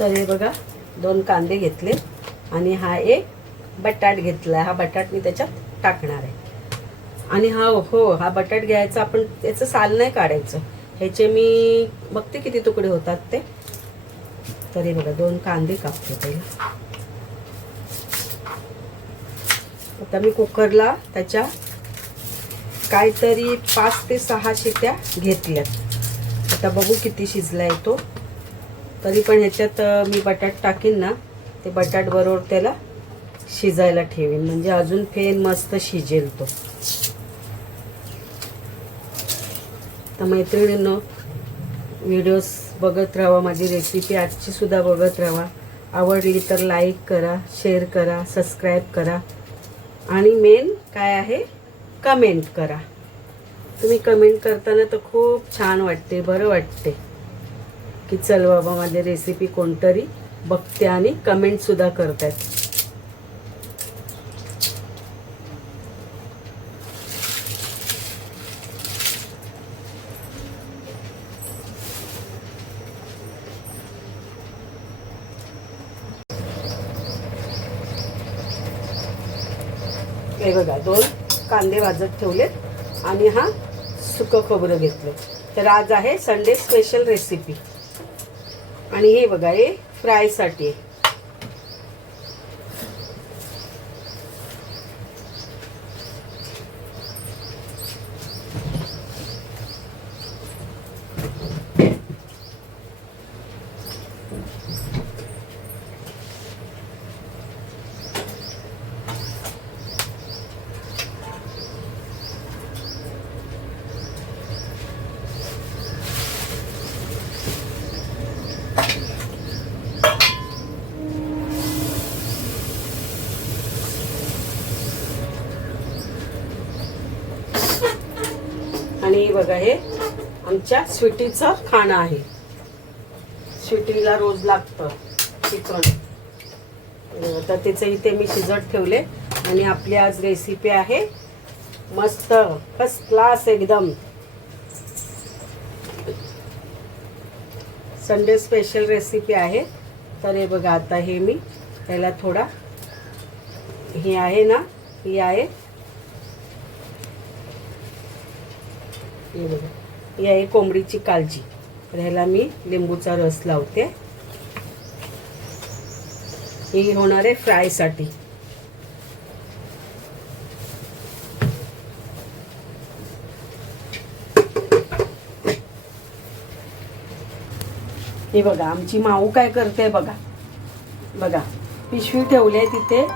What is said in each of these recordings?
तर हे बघा दोन कांदे घेतले आणि हा एक बटाट घेतला. हा बटाट मी त्याच्यात टाकणार आहे. आणि हा हो हा बटाट घ्यायचा आपण त्याचं साल नाही काढायचं. ह्याचे मी बघते किती तुकडे होतात ते. तर हे बघा दोन कांदे कापते पहिला आता मी कुकरला त्याच्या काहीतरी पाच ते सहा शिट्या घेतल्यात. आता बघू किती शिजला आहे तो. तरी पण ह्याच्यात मी बटाट टाकीन ना ते बटाट बरोबर त्याला शिजायला ठेवीन. म्हणजे अजून फेन मस्त शिजेल तो. तर मैत्रिणींनो व्हिडिओज बघत राहा माझी रेसिपी आजची सुद्धा बघत राहा. आवडली तर लाईक करा शेअर करा सबस्क्राईब करा. आणि मेन काय आहे? कमेंट करा. तुम्ही कमेंट करताना तर खूप छान वाटते बरं वाटते. की चल बाबा माझी रेसिपी कोणतरी बघते आणि कमेंटसुद्धा करतात हे बघा दोन कांदे वाजत ठेवलेत आणि हा सुकं खोबरं घेतलं तर आज आहे संडे स्पेशल रेसिपी आणि हे बघा हे फ्रायसाठी बघा हे आमच्या स्वीटीचं खाणं आहे. स्वीटीला रोज लागतं चिकन. तर त्याचं इथे मी शिजत ठेवले. आणि आपली आज रेसिपी आहे मस्त फर्स्ट क्लास एकदम. संडे स्पेशल रेसिपी आहे. तर हे बघा आता हे मी त्याला थोडा हे आहे ना ही आहे हे बघा. ही आहे कोंबडीची काळजी तर ह्याला मी लिंबूचा रस लावते. ही होणार आहे फ्रायसाठी. हे बघा आमची माऊ काय करते बघा. बघा पिशवी ठेवली आहे तिथे.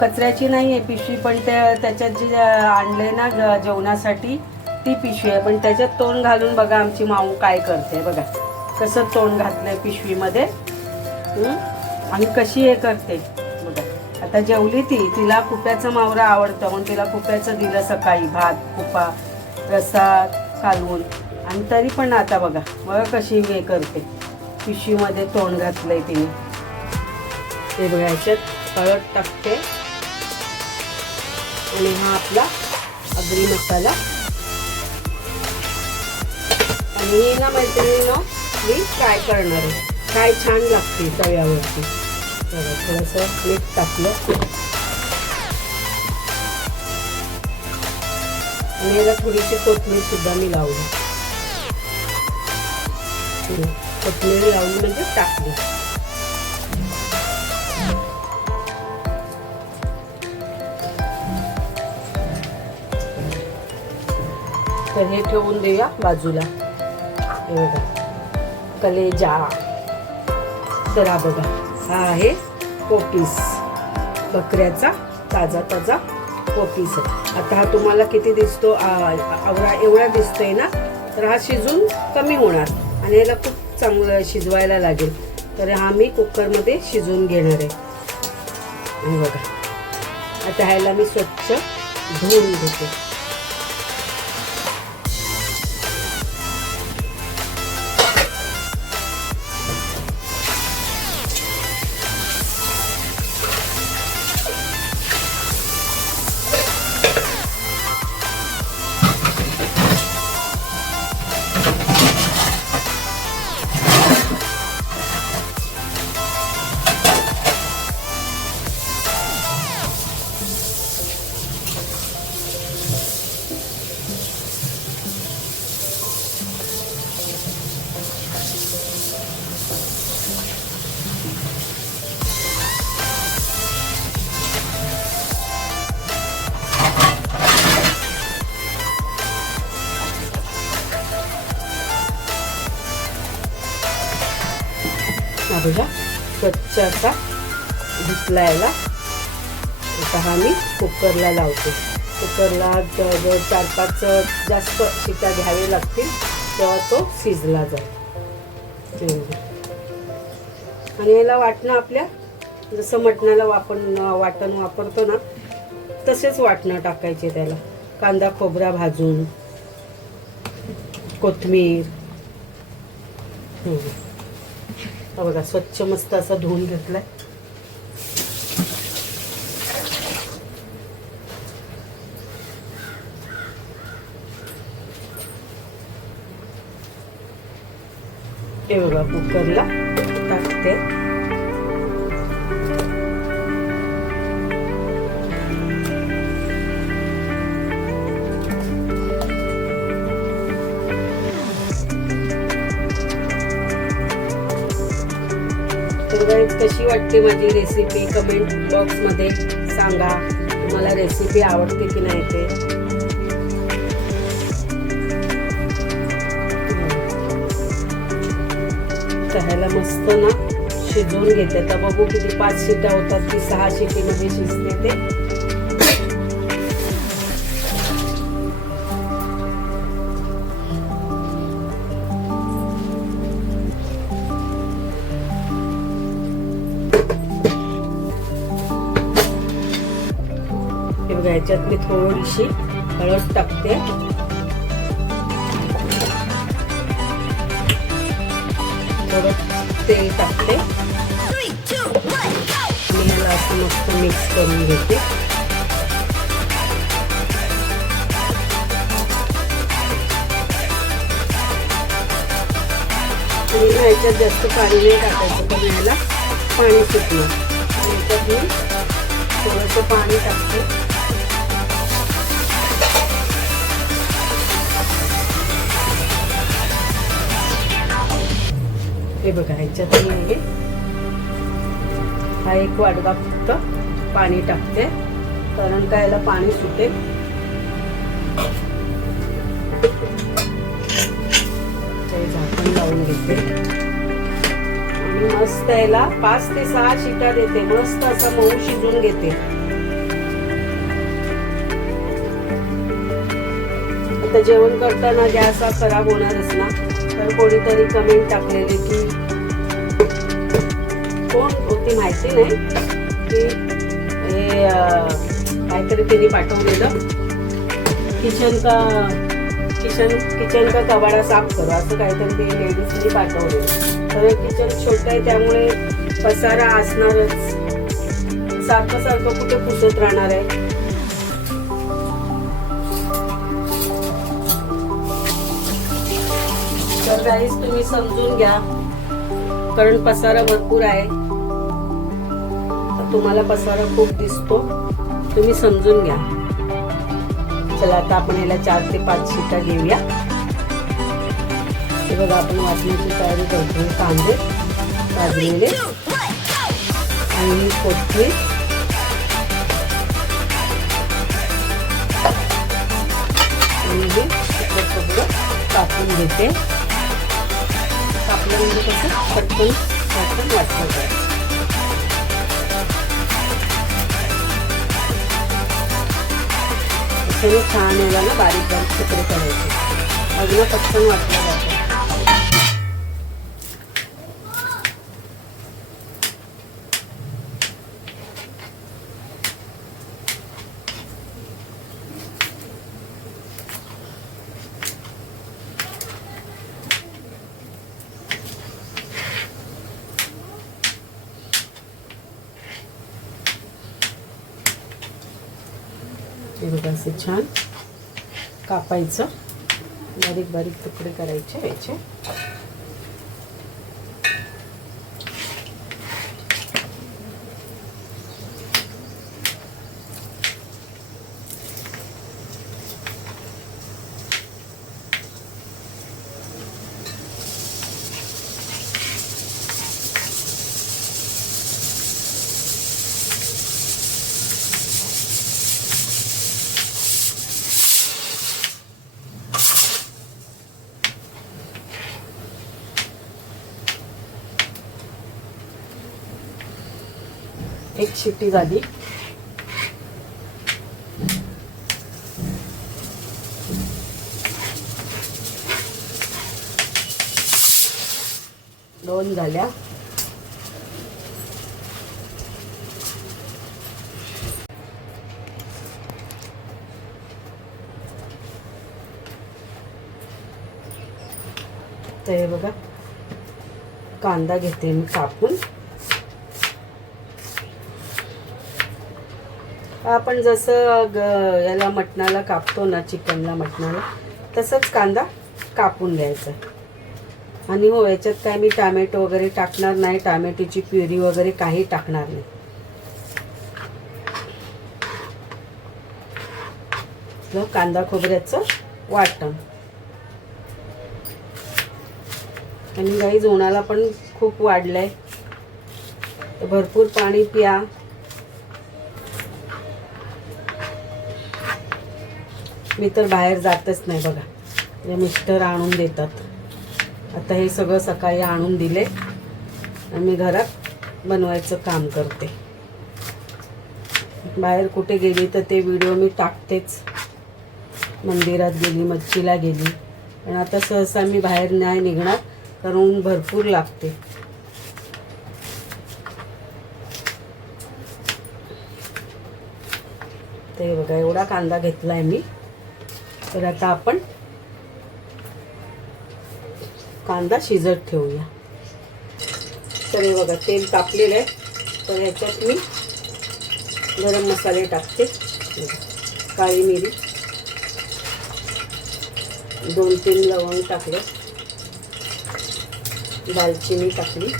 कचऱ्याची नाही आहे पिशवी पण त्या त्याच्यात जे आणले ना ग- जेवणासाठी ती पिशवी आहे. पण त्याच्यात तोंड घालून बघा आमची माऊ काय करते बघा. कसं तोंड घातलंय पिशवीमध्ये. आणि कशी हे करते बघा. आता जेवली ती तिला कुप्याचं मावरा आवडतं. म्हणून तिला कुप्याचं दिलं सकाळी भात कुपा रसा कालवून आणि तरी पण आता बघा बघा कशी हे करते. पिशवीमध्ये तोंड घातलंय तिने. ते बघा याच्यात हळद टाकते. आणि हा आपला अगरी मसाला. आणि ही ना मैत्रिणीनं मी फ्राय करणार आहे. फ्राय छान लागते तव्यावरती. बघा थोडंसं मीठ टाकलं. आणि याला थोडीशी कोथमीर मी लावली. हम्म, कोथमीर लावली म्हणजे टाकली. तर हे ठेवून देऊया बाजूला. हे बघा. कलेजा. तर हा बघा. हा आहे कोपीस. बकऱ्याचा ताजा ताजा कोपीस आता हा तुम्हाला किती दिसतो? आवरा एवढा दिसतोय ना? तर हा शिजून कमी होणार आणि याला खूप चांगलं शिजवायला लागेल. तर हा मी कुकरमध्ये शिजवून घेणार आहे. बघा. आता ह्याला मी स्वच्छ धुवून घेते. स्वच्छ असा धुतला याला आता हा मी कुकरला लावते. कुकरला जवळजवळ चार पाच जास्त शिट्या घ्यावे लागतील तेव्हा तो शिजला जाईल आणि याला वाटणं आपल्या जसं मटणाला वापण वाटण वापरतो ना तसेच वाटणं टाकायचे त्याला. कांदा खोबरा भाजून कोथमीर. हम्म. हा बघा स्वच्छ मस्त असा धुवून घेतलाय. हे बघा कुकरला. तुमची माझी रेसिपी कमेंट बॉक्समध्ये सांगा. तुम्हाला रेसिपी आवडते की नाही ते? त्याला मस्त ना शिजवून घेते. तर बघू किती पाच शिट्या होतात की सहा शिटीमध्ये शिजते ते. ह्याच्यात मी थोडीशी हळद टाकते. थोडं तेल टाकते. Three, असं मस्त मिक्स करून घेते. आणि ह्याच्यात जास्त पाणी नाही टाकायचं पण याला पाणी सुटलं आणि याच्यात मी थोडंसं पाणी टाकते. हे बघा ह्याच्यात मी हा एक वाडगा फक्त पाणी टाकते कारण का याला पाणी सुटेल झाकण लावून घेते. आणि मस्त याला पाच ते सहा शिटा देते मस्त असं मऊ शिजून घेते. आता जेवण करताना गॅस हा खराब होणारच ना तर कोणीतरी कमेंट टाकलेली की ती माहिती नाही. की हे काहीतरी तिने पाठवलेलं. किचन का किचन किचन का कबाडा साफ करू असं काहीतरी ते लेडीजनी पाठवलेलं. तर किचन छोटं आहे त्यामुळे पसारा असणारच. सारखं सारखं कुठे पुसत राहणार आहे? तर गाईस तुम्ही समजून घ्या. कारण पसारा भरपूर आहे. तुम्हाला पसारा खूप दिसतो. तुम्ही समजून घ्या. चला आता आपण याला चार ते पाच शिटा घेऊया. हे बघा आपण वाटण्याची तयारी करतो कांदे भाजलेले आणि कोथमीर आणि हे सगळं कापून घेते. कापलं कसं? पटकन पटकन वाटलं जाईल त्याच्याने छान याला बारीक बारीक तुकडे करायचे. अजून पटकन वाटलं जातं हे बघा असे छान कापायचं. बारीक बारीक तुकडे करायचे याचे. एक शिट्टी झाली. दोन झाल्या. तर हे बघा कांदा घेते मी कापून. आपण जसं ग- याला मटणाला कापतो ना चिकनला मटणाला तसंच कांदा कापून घ्यायचा. आणि हो याच्यात काय मी टॅमॅटो वगैरे टाकणार नाही टॅमॅटोची प्युरी वगैरे काही टाकणार नाही. कांदा खोबऱ्याचं वाटण. आणि गाई जोणाला पण खूप वाढलंय. आहे भरपूर पाणी प्या. मी तर बाहेर जातच नाही बघा. हे मिस्टर आणून देतात. आता हे सगळं सकाळी आणून दिले. आणि मी घरात बनवायचं काम करते. बाहेर कुठे गेली तर ते व्हिडिओ मी टाकतेच. मंदिरात गेली मच्छीला गेली. पण आता सहसा मी बाहेर नाही निघणार कारण भरपूर लागते. ते बघा एवढा कांदा घेतलाय मी. तर आता आपण कांदा शिजत ठेवूया. तर हे बघा तेल तापलेलं आहे. तर ह्याच्यात मी गरम मसाले टाकते. काळी मिरी. दोन तीन लवंग टाकले. दालचिनी टाकली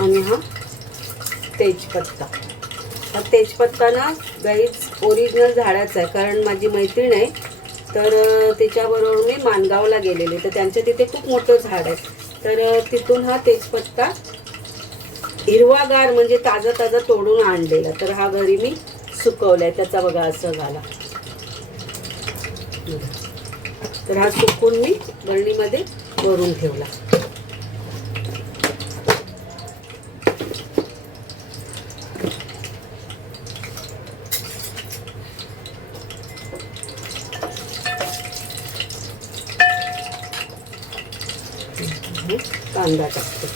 आणि हा तेजपत्ता. हा तेजपत्ता ना गाईच ओरिजिनल झाडाचा आहे. कारण माझी मैत्रीण आहे तर तिच्याबरोबर मी मानगावला गेलेले. तर त्यांच्या तिथे खूप मोठं झाड आहे. तर तिथून हा तेजपत्ता हिरवागार म्हणजे ताजा ताजा तोडून आणलेला. तर हा घरी मी सुकवला आहे त्याचा बघा असं झाला. तर हा सुकून मी बरणीमध्ये भरून ठेवला. कांदा टाकते.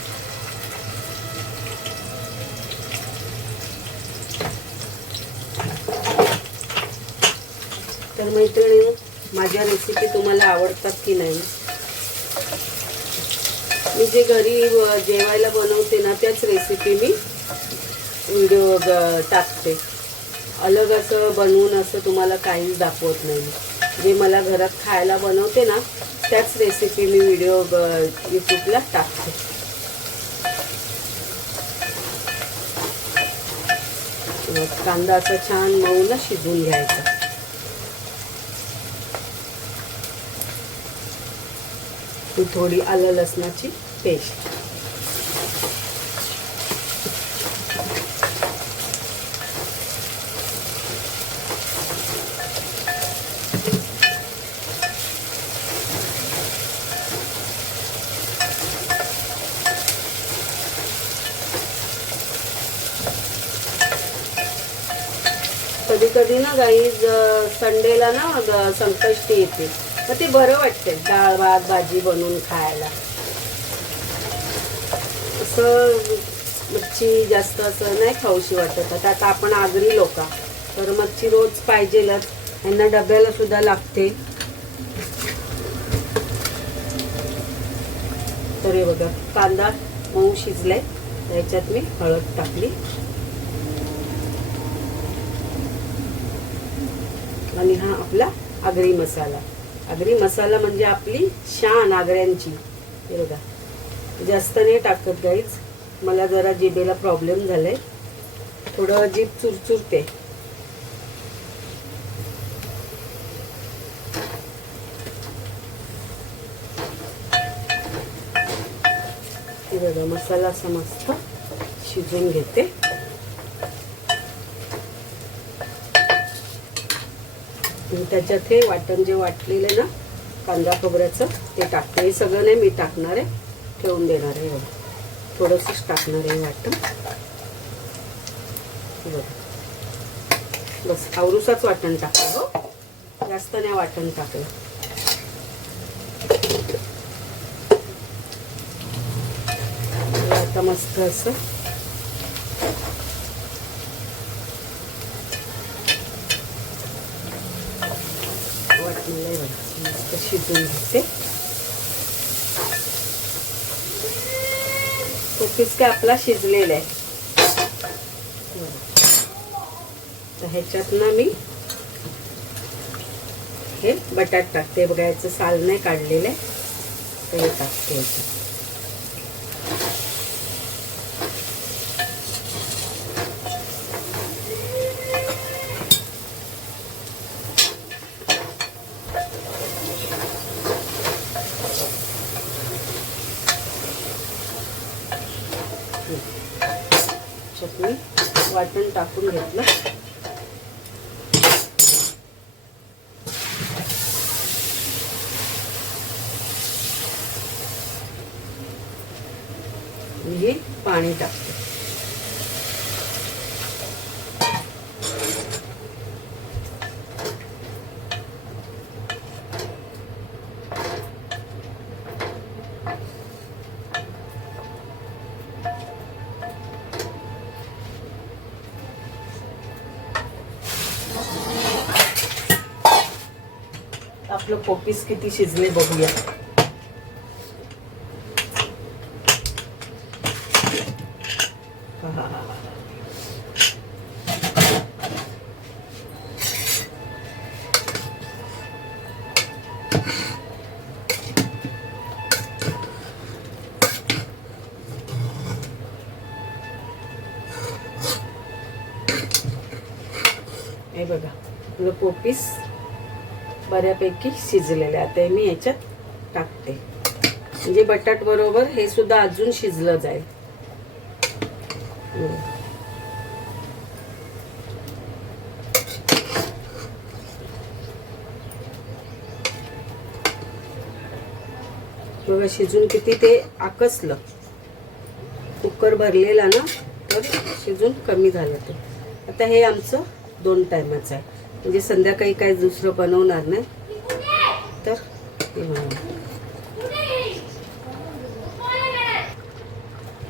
तर मैत्रिणी माझ्या रेसिपी तुम्हाला आवडतात की नाही? मी जे घरी जेवायला बनवते ना त्याच रेसिपी मी व्हिडिओ टाकते. अलग असं बनवून असं तुम्हाला काहीच दाखवत नाही. जे मला घरात खायला बनवते ना त्याच रेसिपी मी व्हिडिओ यूट्यूबला टाकते. कांदा असा छान मऊ शिजून शिजवून घ्यायचा. थोडी आलं लसणाची पेस्ट कधी ना गाई संडेला ना संकष्टी येते. मग ते बरं वाटते डाळ भात भाजी बनवून खायला. असं मच्छी जास्त असं नाही खाऊशी वाटत. आता आता आपण आगरी लोक तर मच्छी रोज पाहिजेलच. यांना डब्याला सुद्धा लागते. तर हे बघा कांदा मऊ शिजलाय. त्याच्यात मी हळद टाकली. आणि हा आपला आगरी मसाला. आगरी मसाला म्हणजे आपली शान आगऱ्यांची. हे बघा. जास्त नाही टाकत गाईच मला जरा जिबेला प्रॉब्लेम झालाय. थोडं जीभ चुरचुरते. बघा मसाला असा मस्त शिजवून घेते. आणि त्याच्यात हे वाटण जे वाटलेलं ना कांदा खोबऱ्याचं ते टाकते. हे सगळं नाही मी टाकणार आहे. ठेवून देणार आहे एवढं. थोडंसंच टाकणार आहे वाटण. बरं बस आवरुसाच वाटण टाकलं हो. जास्त नाही वाटण टाकलं. आता मस्त असं वाटलेलं आहे बघा मस्त शिजून घेते कोपीस आपला शिजलेला आहे. ह्याच्यातनं ह्याच्यात ना मी हे बटाट टाकते. बघा याचं साल नाही काढलेलं आहे. तर हे टाकते याच्यात चटणी वाटण टाकून घेतलं. हे पाणी टाक कोपीस किती शिजले बघूया हे बघा आपलं कोपीस बऱ्यापैकी शिजलेलं आहे आता हे मी याच्यात टाकते. म्हणजे बटाट बरोबर हे सुद्धा अजून शिजलं जाईल. बघा शिजून किती ते आकसलं. कुकर भरलेला ना तर शिजून कमी झालं ते. आता हे आमचं दोन टायमाचं आहे. म्हणजे संध्याकाळी काही दुसरं बनवणार नाही? तर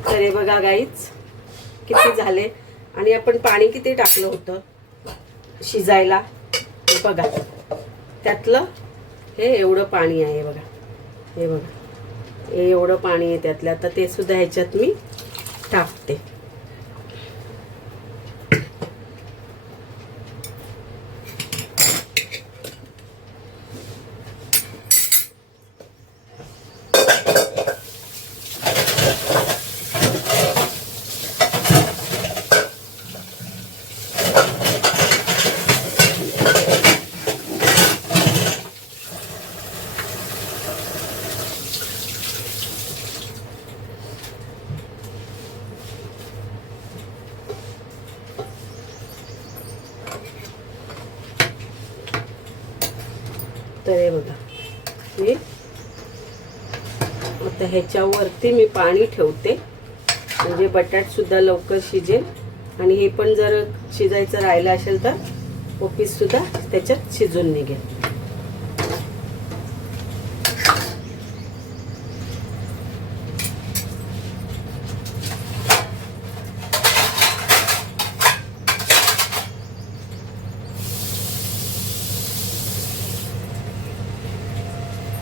हे बघा गाईच किती झाले? आणि आपण पाणी किती टाकलं होतं शिजायला? हे बघा. त्यातलं हे एवढं पाणी आहे बघा. हे बघा. हे एवढं पाणी आहे त्यातलं. आता ते सुद्धा ह्याच्यात मी टाकते. तर हे बघा. हे. आता ह्याच्यावरती मी पाणी ठेवते. म्हणजे बटाटसुद्धा लवकर शिजेल. आणि हे पण जर शिजायचं राहिलं असेल तर ओपीससुद्धा त्याच्यात शिजून निघेल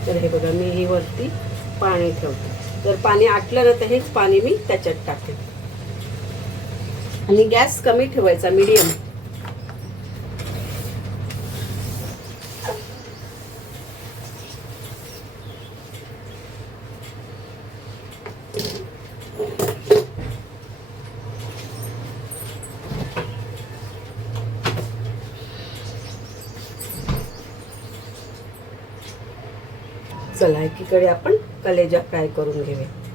तर हे बघा मी ही वरती पाणी ठेवते. जर पाणी आटलं ना तर हेच पाणी मी त्याच्यात टाकते आणि गॅस कमी ठेवायचा मीडियम चला एकीकडे आपण कलेजा फ्राय करून घेऊया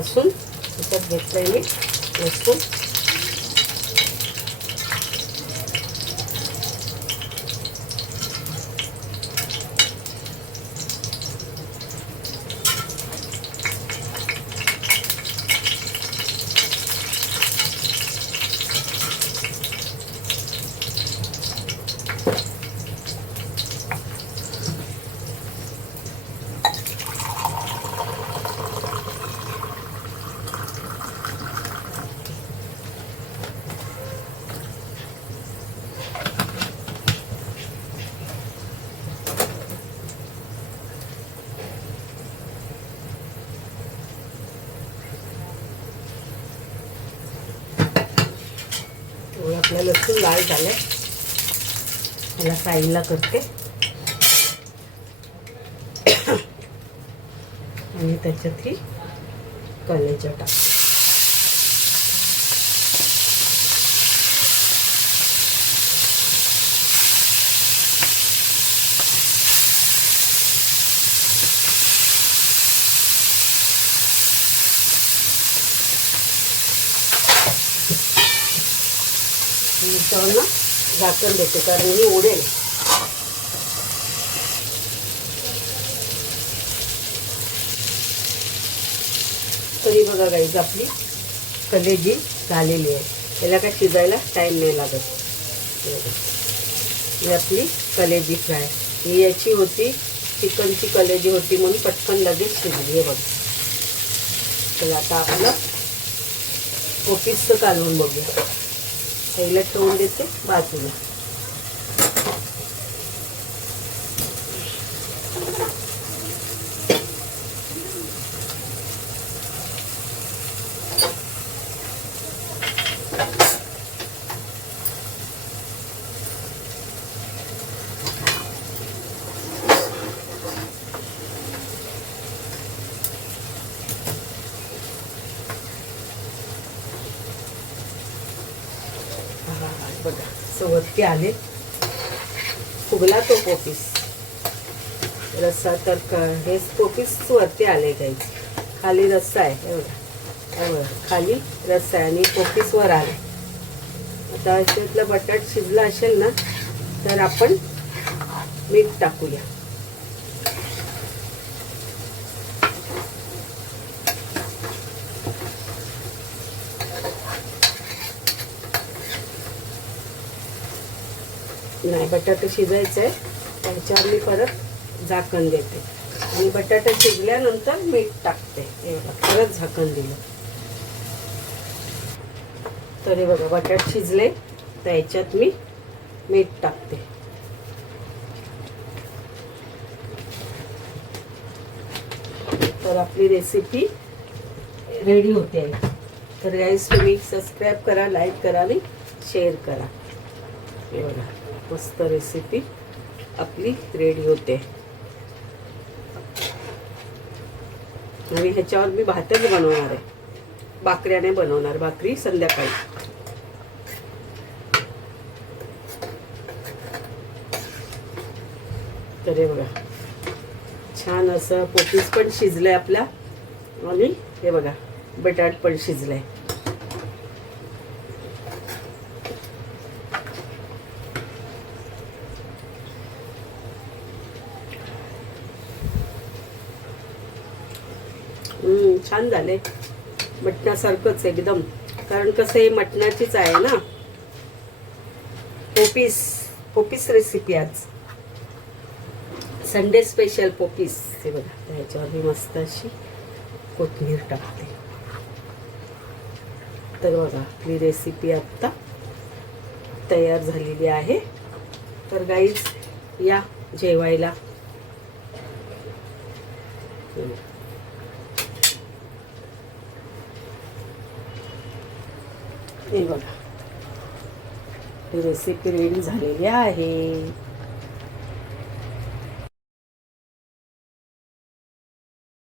लसूण त्याच्यात घेतलंय मी लसूण एवढं आपला लसूण लाल झालंय साईडला करते. आणि त्याच्यात ही कलेच्या टाकते त्याच्यावर ना झाकण देते कारण ही उडेल. तरी बघा गाईज आपली कलेजी झालेली आहे. त्याला काय शिजायला टाईम नाही लागत. हे ही आपली कलेजी फ्राय. ही याची होती चिकनची कलेजी होती म्हणून पटकन लगेच शिजली हे बघ. तर आता आपलं कोपीसचं कालवून बघूया. पहिलं ठेवून देते बाजूला. बघा. सवरती आले. फुगला तो पोपीस. रस्सा तर हेच हे पोपीस वरती आले काही खाली रस्सा आहे हे बघा खाली रस्सा आहे आणि पोपीस वर आले. आता याच्यातला बटाट शिजला असेल ना तर आपण मीठ टाकूया. नाही बटाटे शिजायचे त्याच्यावर मी परत झाकण देते. आणि बटाटा शिजल्यानंतर मीठ टाकते. हे बघा परत झाकण दिलं. तरी बघा बटाट शिजले. तर याच्यात मी मीठ टाकते. तर आपली रेसिपी रेडी होते. आहे तर गाईस तुम्ही सबस्क्राईब करा लाईक करा आणि शेअर करा. एवढा मस्त रेसिपी आपली रेडी होते. आणि ह्याच्यावर मी भातच बनवणार आहे. भाकऱ्याने बनवणार भाकरी संध्याकाळी. तर हे बघा छान असं पोपीस पण शिजलंय आपला आणि हे बघा बटाट पण शिजलंय. छान झाले. मटणासारखंच एकदम. कारण कसं हे मटणाचीच आहे ना. पोपीस पोपीस रेसिपी आज. संडे स्पेशल पोपीस. हे बघा त्याच्यावर मी मस्त अशी कोथिंबीर टाकते. तर बघा आपली रेसिपी आत्ता तयार झालेली आहे. तर गाईज या जेवायला. हे बघा. रेसिपी रेडी झालेली आहे.